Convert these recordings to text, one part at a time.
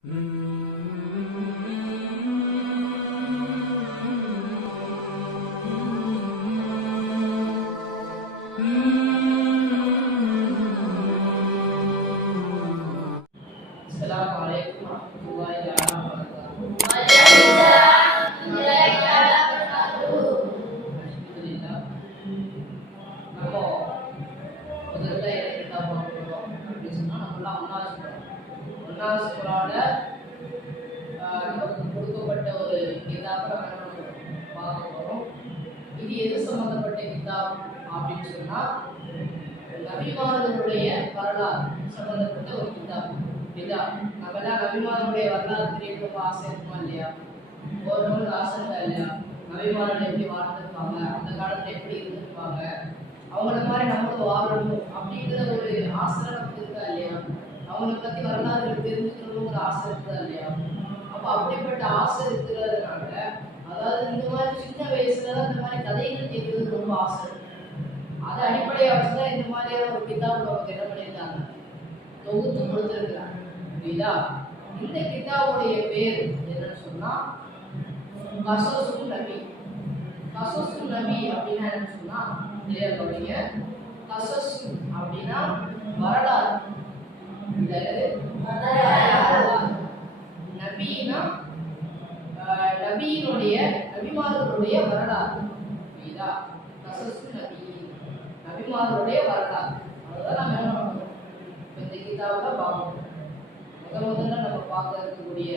Assalamualaikum warahmatullahi wabarakatuh. Alhamdulillah. நம்ம முதல்ல என்ன பார்க்கிறோம் அப்படின்னு சொன்னா நம்மளாம் ஒன்னாவது சூறால நமக்கு கொடுக்கப்பட்ட ஒரு கிதாபை நம்ம பார்க்க போறோம். இது எது சம்பந்தப்பட்ட கிதாப் அப்படின்னு சொன்னா நபிமார்களுடைய வரலாறு சம்பந்தப்பட்ட ஒரு கிதாப். நம்மளாம் நபிமார்களுடைய வரலாறு தெரியணும் ஆசை இருக்குமா இல்லையா? ஒரு ஆசை இருக்கா இல்லையா? நபிமார்கள் எப்படி வாழ்ந்துருப்பாங்க, அந்த காலத்துல எப்படி இருந்திருப்பாங்க, அவங்கள மாதிரி நம்மளும் வாழணும் அப்படிங்கிற ஒரு ஆசை நமக்கு இருக்கா இல்லையா? அவங்கள பத்தி வரலாறு தெரிஞ்சுக்கணுங்கிற ஆசை இருக்குதா இல்லையா? அப்ப அப்படிப்பட்ட ஆசை இருக்கிறதுனால, அதாவது இந்த மாதிரி சின்ன வயசுலதான் இந்த மாதிரி கதைகள் கேட்கறது ரொம்ப ஆசை. அதை அடிப்படையாக வச்சுதான் இந்த மாதிரியான ஒரு கிதாப் நமக்கு என்ன பண்ணியிருக்காங்க, தொகுத்து கொடுத்துருக்கிறாங்க. புரியுதா? இந்த கிதாபுடைய பேர் என்னன்னு சொன்னா கஸஸுன் நபி. கஸஸுன் நபி அப்படின்னா என்னன்னு சொன்னா தெரியாதவங்க, கஸஸ் அப்படின்னா வரலாறு. நபினா நபிமார்களுடைய வரலாறு. புரியுதா? கஸஸுன் நபி, நபிமார்களுடைய வரலாறு. அதுதான் நம்ம என்ன பண்ணணும் இந்த கிதாபுல பார்க்கணும். முதல்ல நம்ம பார்க்க இருக்கக்கூடிய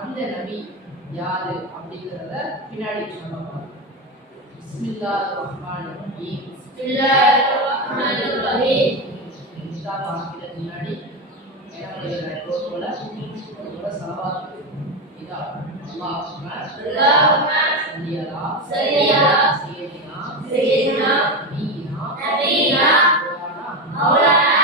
அந்த நபி யாரு அப்படிங்கிறத பின்னாடி சொல்லலாம். பிஸ்மில்லாஹிர் ரஹ்மானிர் ரஹீம். பிஸ்மில்லாஹிர் ரஹ்மானிர் ரஹீம். கிதாப் ஆரம்பிக்கிற முன்னாடி என்ன பண்ணுறோம் போல ஒரு ஸலவாத் இதா அல்லாஹ் அல்லாஹும்ம ஸல்லி அலா சய்யிதினா நபியினா மௌலானா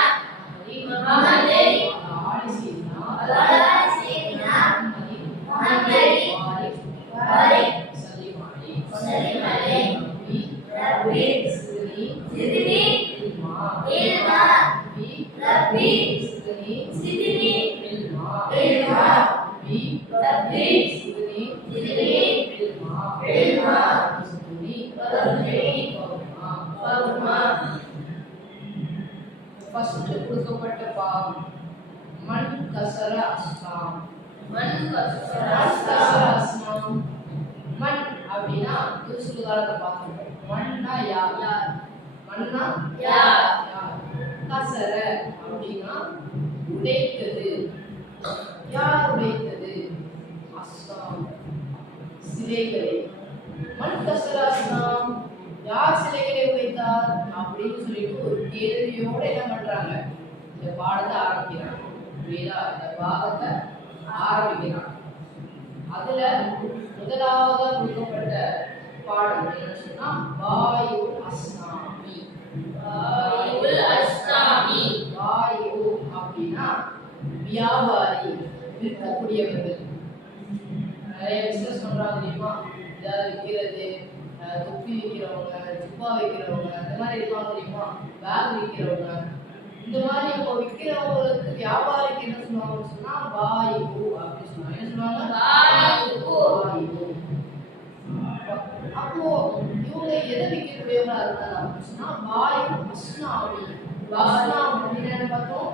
முஹம்மதின் கொடுக்கப்பட்ட பாவம் மன் கசர அஸ்லாம். மன் அப்படின்னா புதுசு காலத்தை பார்க்கணும். மன்னா யார், மன்னா யார். கசர அப்படின்னா உடைத்தது. யார் உடைத்தது? அஸ்லாம், சிலைகளை. மன் கசர அஸ்லாம், யார் சிலைகளை உடைத்தார் அப்படின்னு சொல்லிட்டு ஒரு கேள்வியோட என்ன பண்றாங்க, இந்த பாடத்தை ஆரம்பிக்கிறாங்க. புரியுதா? இந்த பாகத்தை ஆரம்பிக்கிறாங்க. அதுல முதலாவதா கொடுக்கப்பட்ட பாடம் என்னன்னு சொன்னா பாயுல் அஸ்னாமி. பாயு அப்படின்னா வியாபாரி, விற்கக்கூடியவர்கள். நிறைய பிசினஸ் பண்றாங்க தெரியுமா? ஏதாவது விற்கிறது, தொப்பி விற்கிறவங்க, ஜிப்பா விற்கிறவங்க, இந்த மாதிரி இருப்பாங்க தெரியுமா? பேக் விற்கிறவங்க. இந்த மாதிரி இப்போ விற்கிறவங்களுக்கு வியாபாரிக்கு என்ன சொல்லுவாங்கன்னு சொன்னா பாயு அப்படின்னு சொல்லுவாங்க. என்ன சொல்லுவாங்க? பாயு. அப்போ இவங்க எதை விற்கக்கூடியவங்களா இருந்தாங்க அப்படின்னு சொன்னா பாயு அஸ்னாமி. அஸ்னாம் அப்படின்னு என்ன பார்த்தோம்?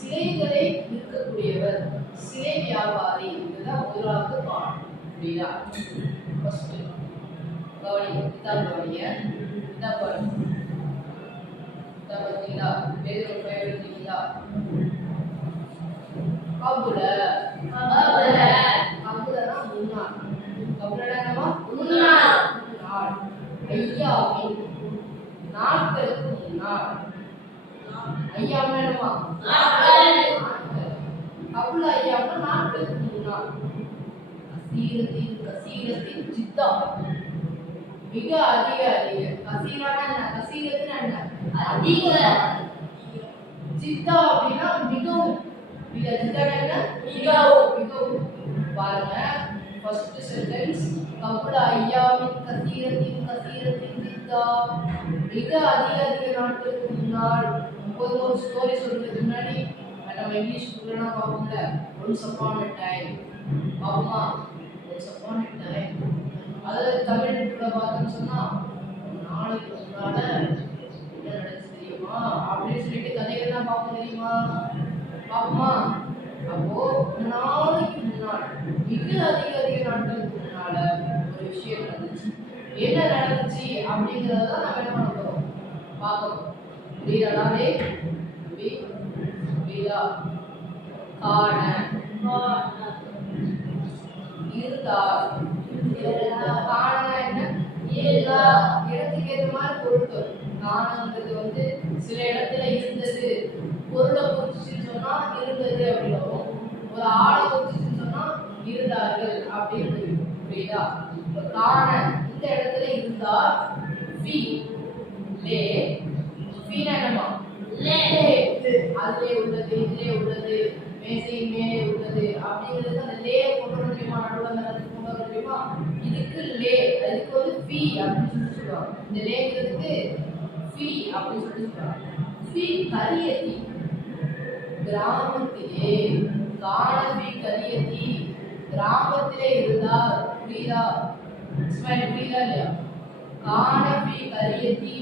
சிலைகளை விற்கக்கூடியவர், சிலை வியாபாரி. இதுதான் முதலாவது பாடம். புரியுதா? ஃபர்ஸ்ட் கவனிங்க, கிதாப் கவனிங்க. கிதாப் பாருங்க. கிதாப் பார்த்தீங்களா? பேர் ஒரு பெயர் எழுதிங்களா? கபுல. கபுலனா முன்னாள். கபுலனா என்னமா? முன்னாள். ஐயாவின், நாட்களுக்கு முன்னாள். ஐயாம்னா என்னமா? நாட்கள். கபுல ஐயாம்னா நாட்களுக்கு முன்னாள். கசீரத்தின் ஜித்தா, மிக அதிக. கசீரானா என்ன? கசீரத்தின் என்ன? அதிக. ஜித்தா அப்படின்னா மிகவும். ஜித்தா என்ன? மிகவும். பாருங்க, ஃபர்ஸ்ட் சென்டென்ஸ் கபுல ஐயாவின் கசீரத்தின் ஜித்தா, மிக அதிக நாட்களுக்கு முன்னால். ஒரு ஸ்டோரி சொல்றதுக்கு முன்னாடி நம்ம இங்கிலீஷ் புக்லாம் பார்ப்போம்ல, ஒன்ஸ் அப்பான் எ டைம் பாப்போமா? ஒன்ஸ் அப்பான் எ டைம் அது தமிழ் புக்ல பார்த்தோம்னு சொன்னா ஒரு நாளைக்கு முன்னால என்ன நடந்துச்சு தெரியுமா அப்படின்னு சொல்லிட்டு கதைகள்லாம் பார்ப்போம் தெரியுமா? பாப்போமா? அப்போ நாளைக்கு முன்னால மிக அதிக நாட்களுக்கு முன்னால ஒரு விஷயம் நடந்துச்சு. என்ன நடந்துச்சு அப்படிங்கறத நம்ம என்ன பண்ண போறோம்? பார்க்கணும். புரியுதாடே? புரியுதா? காண இருந்தார். காண என்ன? இருந்தா இடத்துக்கு ஏற்ற மாதிரி பொருட்கள். காணங்கிறது வந்து சில இடத்துல இருந்தது, பொருளை குறிச்சுன்னு சொன்னா இருந்தது அப்படின்னு வரும். ஒரு ஆளை குறிச்சுன்னு சொன்னா இருந்தார்கள் அப்படின்னு புரியுதா? காண இந்த இடத்துல இருந்தார். ஃபீ லே ஃபீனா என்னமா? லே அதிலே உள்ளது, இதிலே உள்ளது, மேசையின் மேலே உள்ளது அப்படிங்கிறது அந்த லே கொண்டு வர தெரியுமா? நடுவில் அந்த இடத்துக்கு கொண்டு வர தெரியுமா? இதுக்கு லே, அதுக்கு வந்து ஃபீ அப்படின்னு சொல்லுவாங்க. இந்த லேங்கிறதுக்கு ஃபீ அப்படின்னு சொல்லுவாங்க. ஃபீ கரியத்தி கிராமத்திலே காணபி கரியத்தி கிராமத்திலே இருந்தார். புரியுதா? புரியுதா இல்லையா? காணபி கரியத்தி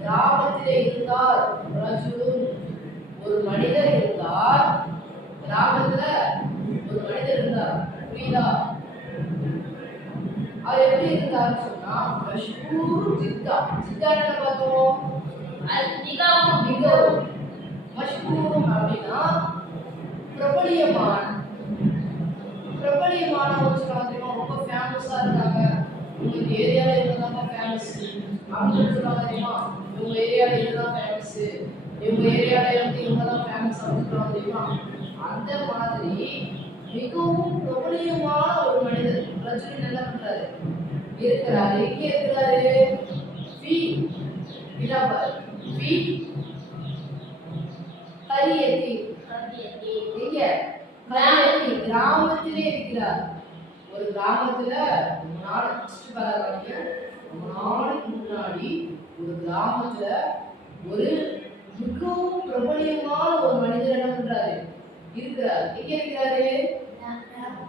கிராமத்திலே இருந்தார். ரஜுலுன் ஒரு மனிதர் இருந்தார். கிராமத்துல ஒரு மனிதர் இருந்தார். புரியுதா? அவர் எப்படி இருந்தார்னு சொன்னா மஷ்கூர் ஜித்தா. ஜித்தா என்ன பார்த்தோம்? மிகவும் மஷ்கூரும் அப்படின்னா பிரபலியமான சொல்லுவாங்க. ரொம்ப ஃபேமஸா இருக்காங்க, உங்க ஏரியால இதுதான் ஃபேமஸ் அப்படின்னு சொல்லுவாங்க தெரியுமா? உங்க ஏரியால இதுதான் ஃபேமஸ், இவங்க ஏரியால இருந்து இவங்க தான் ஃபேமஸ் அப்படின்னு சொல்லுவாங்க தெரியுமா? அந்த மாதிரி மிகவும் பிரபலியமான ஒரு மனிதர் ரஜினி என்ன பண்றாரு? இருக்கிறாரு. எங்கே இருக்கிறாரு? ஃபீ விலாபர் ஃபீ கரியத்தி எங்க? கரியத்தி கிராமத்திலே இருக்கிறார். ஒரு கிராமத்துல ரொம்ப நாளைக்கு முன்னாடி ஒரு கிராமத்துல ஒரு மிகவும் பிரபலியமான ஒரு மனிதர் என்ன பண்றாரு? இருக்கிறார். எங்க இருக்கிறாரு?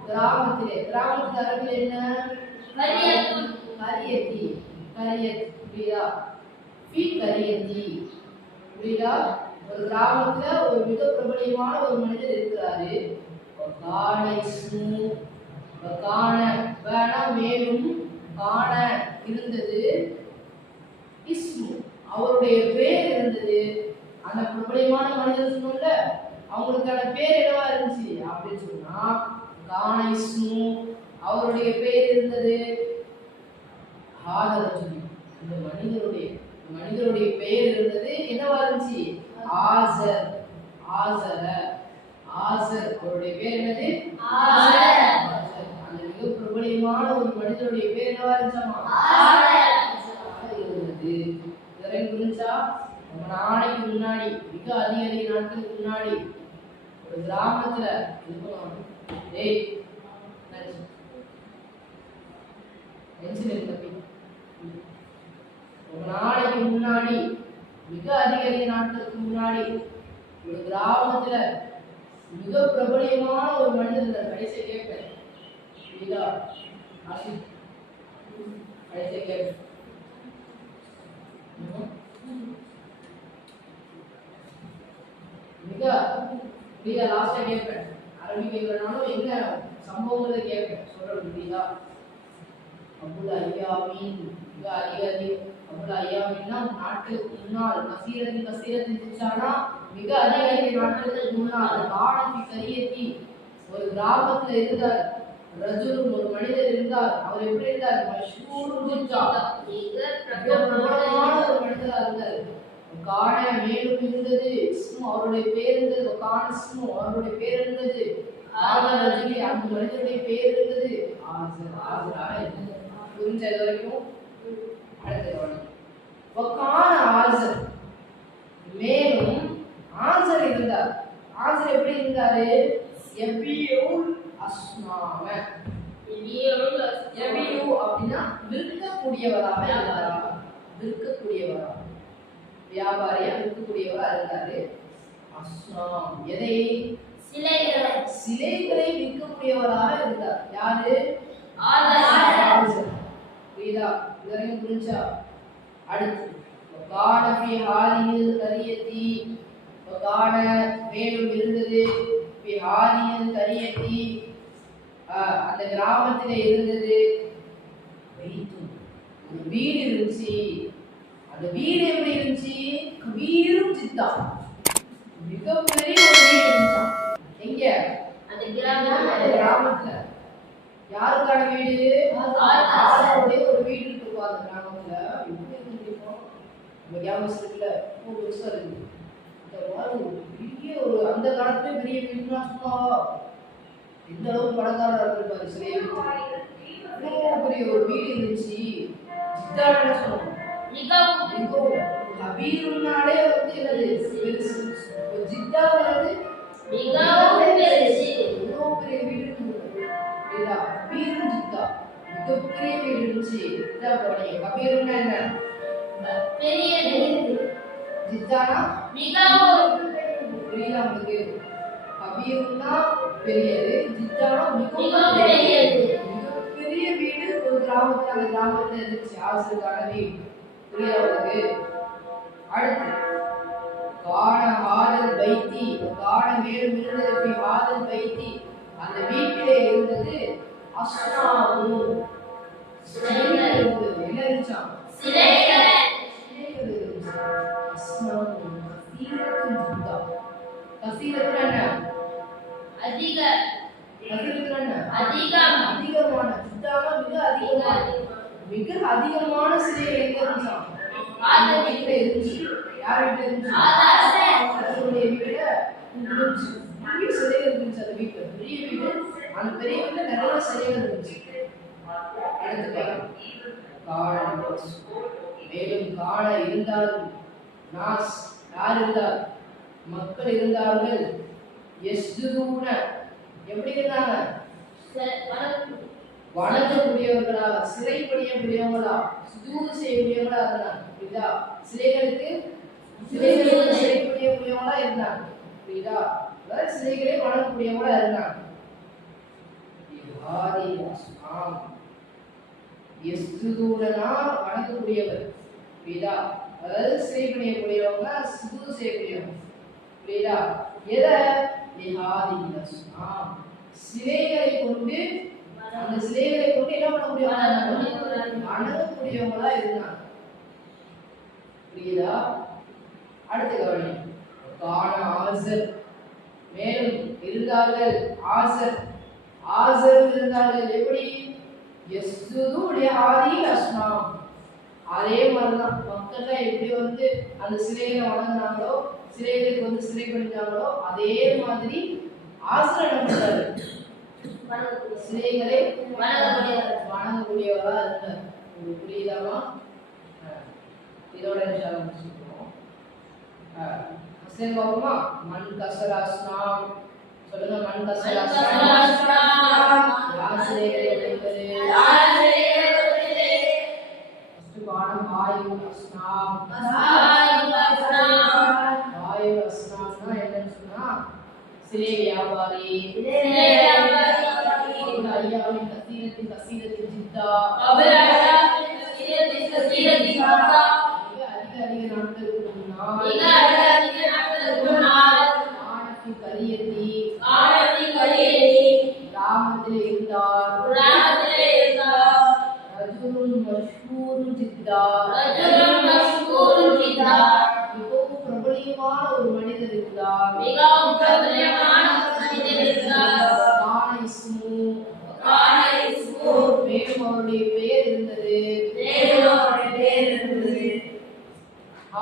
கிராமத்திலே. கிராமத்துல அரபில் என்ன? கரியத்தி. புரியுதா? ஃபீ கரியத்தி. புரியுதா? ஒரு கிராமத்துல ஒரு மிக பிரபலியமான ஒரு மனிதர் இருக்கிறாரு. மேலும் காண இருந்தது. இஸ்மு அவருடைய பேர் இருந்தது. அந்த பிரபலியமான மனிதர் சொன்னோம்ல, அவங்களுக்கான பேர் என்னவா இருந்துச்சு அப்படின்னு சொன்னா காண இஸ்மு அவருடைய பேர் இருந்தது. ஆதரஜுலி இந்த மனிதருடைய பெயர் இருந்தது. என்னவா இருந்துச்சு? ஆசர். அவருடைய பேர் என்னது? அந்த மிக பிரபலியமான ஒரு மனிதருடைய பேர் என்னவா இருந்துச்சாமா? இருந்தது. இதெல்லாம் புரிஞ்சா? ரொம்ப நாளைக்கு முன்னாடி, மிக அதிக நாட்களுக்கு முன்னாடி ஒரு கிராமத்துல ரொம்ப நாளைக்கு முன்னாடி, மிக அதிக நாட்களுக்கு முன்னாடி ஒரு கிராமத்துல மிக பிரபலியமான ஒரு மனிதர். கடைசியை கேட்பேன். கடைசியை கேட்பேன். மிக லாஸ்டா கேட்பேன். அரபி கேட்கறனாலும் என்ன சம்பவங்களை கேட்பேன். சொல்றது புரியுதா? அபுல் ஐயாமீன் மிக அபுல் ஐயாமீன்னா நாட்களுக்கு முன்னால் கசீரத்தின் திச்சானா மிக அதிக நாட்களுக்கு முன்னால் காணபி கரியத்தி ஒரு கிராமத்துல இருந்தார். ரஜுலுன் ஒரு மனிதர் இருந்தார். அவர் எப்படி இருந்தார்? மஷ்கூர் ஜித்தா பிரபலமான ஒரு மனிதரா இருந்தார். காண மேலும் இருந்தது. இஸ்மு அவருடைய பேர் இருந்தது. காண இஸ்மு அவருடைய பேர் இருந்தது. ஆதரஜுலி அந்த மனிதருடைய பேர் இருந்தது. புரிஞ்சது வரைக்கும்? அடுத்தது மேலும் ஆசர் இருந்தார். ஆசர் எப்படி இருந்தாரு? அப்படின்னா விற்கக்கூடியவராக இருந்தார். வியாபாரியா விற்கக்கூடியவரா இருந்தாரு. அஸ்னாம். எதை? சிலைகளை விற்கக்கூடியவராக இருந்தார். யாரு? ஆதர். புரியுதா? இதுவரைக்கும் புரிஞ்சா? அடுத்து காண ஃபி ஹாதிஹில் கரியத்தி, காண மேலும் இருந்தது, ஃபி ஹாதிஹில் கரியத்தி அந்த கிராமத்திலே இருந்தது, ஒரு வீடு இருந்துச்சு. அந்த வீடு எப்படி இருந்துச்சு? கபீரும் ஜித்தா, மிகப்பெரிய ஒரு வீடு இருந்துச்சாம். எங்க? அந்த கிராமத்துல. யாருக்கான வீடு? ஆதருடைய ஒரு வீடு இருக்கு அந்த கிராமத்துல. இருக்குல்ல, ஒரு வருஷம் இருக்கு. இந்த மாதிரி ஒரு பெரிய ஒரு அந்த காலத்துல பெரிய வீடுனா சும்மா எந்த அளவுக்கு பணக்காரா இருப்பாரு. சரி, பெரிய ஒரு வீடு இருந்துச்சு. ஜித்தான என்ன சொல்லணும்? மிகவும் கபீருன்னாலே வந்து என்னது? பெருசு. ஜித்தாங்கிறது மிகவும் பெருசு. மிகவும் பெரிய வீடு இருக்குதா? கபீரும் ஜித்தா, மிகப்பெரிய வீடு இருந்துச்சு. இதான் கவனிங்க. கபீருன்னா என்ன? பெரியது. ஜித்தானா மிகவும். புரியுதா உங்களுக்கு? கபீருன்னா பெரியது, ஜித்தானா மிகவும் பெரியது. மிகப்பெரிய வீடு ஒரு கிராமத்துல, அந்த கிராமத்துல இருந்துச்சு. ஆசிரியக்கான வீடு. புரியுதா உங்களுக்கு? அடுத்து காண ஹாதல் பைத்தி, காண மேலும் இருந்தது ஹாதல் பைத்தி அந்த வீட்டிலே இருந்தது அஸ்னாமு, சிலைகள் இருந்தது. என்ன இருந்துச்சாம்? சிலைகள் இருந்துச்சு. அஸ்னாமு கசீரத்துன் ஜித்தா. கசீரத்துன் என்ன? அதிக. கசீரத்துன் என்ன? அதிகம். அதிகமான. ஜித்தானா மிக அதிகமான. மிக அதிகமான சிலைகள் எங்க இருந்துச்சாம்? ஆதர் வீட்டுல இருந்துச்சு. யார் வீட்டுல இருந்துச்சு? ஆதருடைய வீட்டுல இருந்துச்சு. பெரிய சிலைகள் இருந்துச்சு அந்த வீட்டுல. பெரிய வீடு. அந்த பெரிய வீட்டுல நிறைய சிலைகள் இருந்துச்சு. அடுத்து பாருங்க. மேலும் காண இருந்தாலும் நாஸ், யார் இருந்தார்? மக்கள் இருந்தார்கள். யஸ்ஜுதூன, எப்படி இருந்தாங்க? வணங்கக்கூடியவர்களா, சிறைப்படியக்கூடியவங்களா, சுஜூது செய்யக்கூடியவங்களா இருந்தாங்க. புரியுதா? சிலைகளுக்கு சிறைப்படியக்கூடியவங்களா இருந்தாங்க. புரியுதா? அதாவது சிலைகளை வணங்கக்கூடியவங்களா இருந்தாங்க. யஸ்ஜுதூனா வணங்கக்கூடியவர். புரியுதா? அதாவது சிலை பண்ணியக்கூடியவங்க, சுஜூது செய்யக்கூடியவங்க. புரியுதா? எதை? சிலைகளை கொண்டு, அந்த சிலைகளை கொண்டு என்ன பண்ணக்கூடியவங்க? வணங்கக்கூடியவங்களா இருந்தாங்க. புரியுதா? அடுத்த கவனி. காண ஆசர், மேலும் இருந்தார்கள் ஆசர். ஆசர் இருந்தார்கள். எப்படி? யஸ்ஜுது லிஹாதில் அஸ்னாம். அதே மாதிரிதான் மக்கள்லாம் எப்படி வந்து அந்த சிலைகளை வணங்கினாங்களோ, சிலைகளுக்கு வந்து சிலை பண்ணினாங்களோ, அதே மாதிரி ஆசர் என்ன பண்றாரு? சிலைகளை வணங்கக்கூடியவரா இருந்தார். உங்களுக்கு புரியுதாமா? இதோட முடிச்சுக்கிறோம். முஸ்லிம் பாபுமா மன் கசரா அஸ்னாம் சொல்லுங்க. மன் கசரா அஸ்னாம் யார் சிலைகளை வணங்குவது? ஃபர்ஸ்ட் பாடம் வாயு அஸ்னாம். வாயு அஸ்னாம்னா என்னன்னு சொன்னா சிலை வியாபாரி. ஐயாவின் கசீரத்தின் கசீரத்தின் ஜித்தா. மிக அதிக நாட்களுக்கு முன்னால் ஆனத்தின் கரியத்தி கிராமத்திலே இருந்தார். ரஜுலுன் மஷ்ஹூருன் ஜித்தா. மிகவும் பிரபலியமான ஒரு மனிதர் இருந்தார். மேலும் அவருடைய பெயர் இருந்தது.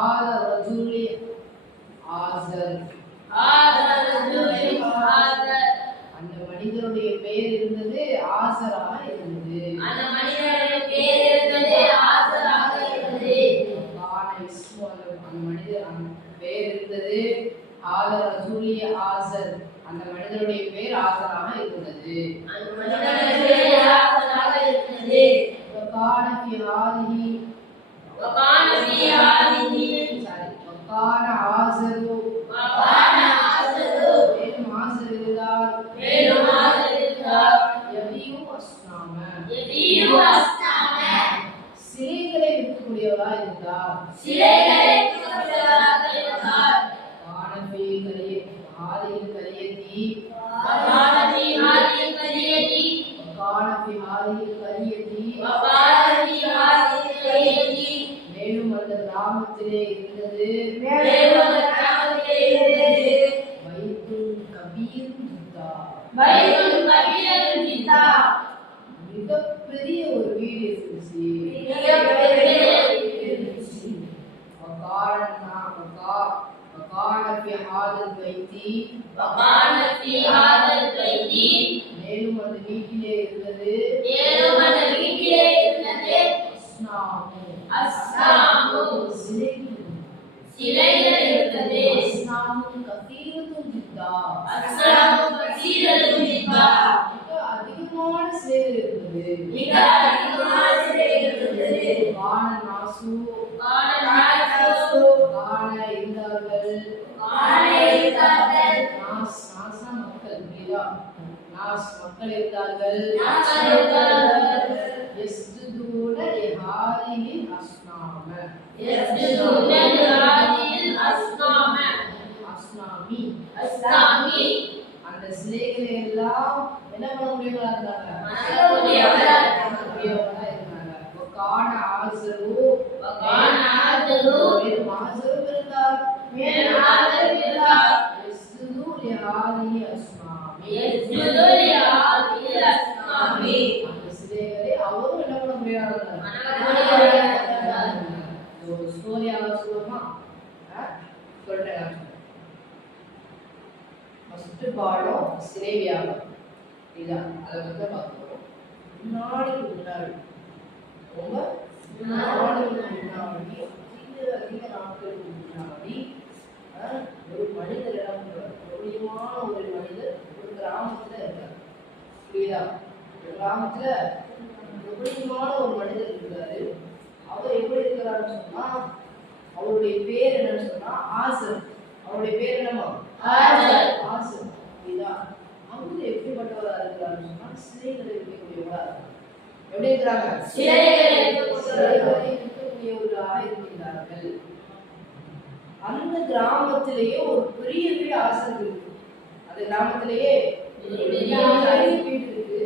ஆதர் ரஜுலி ஆசர். அந்த மனிதருடைய பெயர் இருந்தது ஆசராக இருந்தது. கான இஸ்மு, அந்த மனிதர் அந்த பெயர் இருந்தது ஆதர் ரஜுலி ஆசர். அந்த மனிதருடைய பெயர் ஆசராக இருந்தது. وكان في هذه وكان عازر ஆசர் இருந்தார் எபியு அஸ்னாம சிலைகளை விற்கக்கூடியவராய் இருந்தார் வானபி கரிய ஆதியில் கரியதி வானபி ஆதியில் கரியதி மேலும் அந்த கிராமத்திலே இருந்தது பைத்துல் கபீர் ஜித்தா மிகப்பெரிய ஒரு வீடு இருந்துச்சு وكان في هذا البيت மேலும் அந்த வீட்டிலே இருந்தது அஸ்னாமு சிலைகள் இருந்தது அஸ்னாமு கதீரத்துன் ஜித்தா அதிகமான சிலைகள் இருந்தது வான நாசு வான இருந்தார்கள் நாசா மக்கள் மீரா நாஸ் மக்கள் இருந்தார்கள் யஸ்ஜுதூன லிஹாதிஹில் அஸ்னாமி அந்த சிலைகளை எல்லாம் என்ன பண்ண முடியவங்களா இருந்தாங்க وكان عازرو இருந்தார் يسجد لهذه الأصنام அந்த சிலைகளை அவரும் என்ன பண்ண முடியாது ஒரு ஸ்டோரியாக சொல்லுமா சொல்றேன் ஃபர்ஸ்ட் பாடம் சிலை வியாபாரம் இதான் அதை வந்து பார்க்கிறோம் முன்னாடி ரொம்ப முன்னாடி அதிக நாட்களுக்கு முன்னாடி ஒரு மனிதர் என்ன பண்றாரு பிரபலியமான ஒரு மனிதர் ஒரு கிராமத்துல இருக்காரு புரியுதா ஒரு கிராமத்துல பிரபலியமான ஒரு மனிதர் இருக்காரு அவர் எப்படி இருக்கிறாருன்னு சொன்னா அவருடைய பேர் என்னன்னு சொன்னா ஆசர் அவருடைய பேர் என்னமா ஆசர் புரியுதா அவங்க எப்படிப்பட்டவரா இருக்கிறாருன்னு சொன்னா சிலைகளை இருக்கக்கூடியவரா இருக்காங்க எப்படி இருக்கிறாங்க சிலைகளை இருக்கக்கூடியவர்களாக இருக்கின்றார்கள் அந்த கிராமத்திலேயே ஒரு பெரிய வீடு ஆசர் இருக்கு அந்த கிராமத்திலேயே வீடு இருக்கு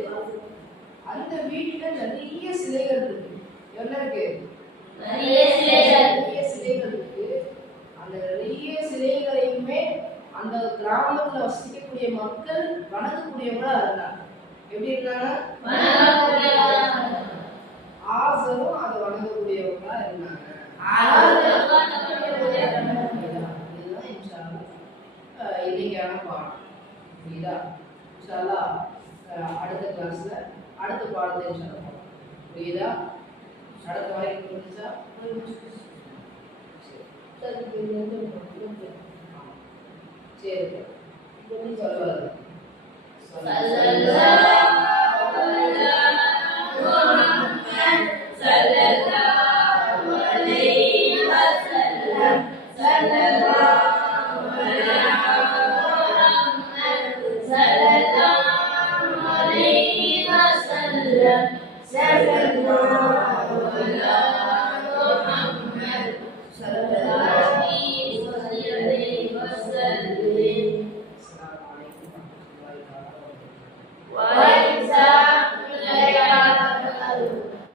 அந்த வீட்டுல நிறைய சிலைகள் இருக்கு என்ன இருக்கு நிறைய சிலைகள் இருக்கு அந்த நிறைய சிலைகளையுமே அந்த கிராமத்துல வசிக்கக்கூடிய மக்கள் வணங்கக்கூடியவங்களா இருந்தாங்க எப்படி இருக்காங்க ஆசரும் அதை வணங்கக்கூடியவங்களா இருந்தாங்க இன்னைக்கான பாடம் புரியுதா இன்ஷால்லா அடுத்த கிளாஸ்ல அடுத்த பாடத்தை இன்ஷால்லா புரியுதா அடுத்த வரைக்கும் புரிஞ்சுச்சா சரி சொல்லுவாரு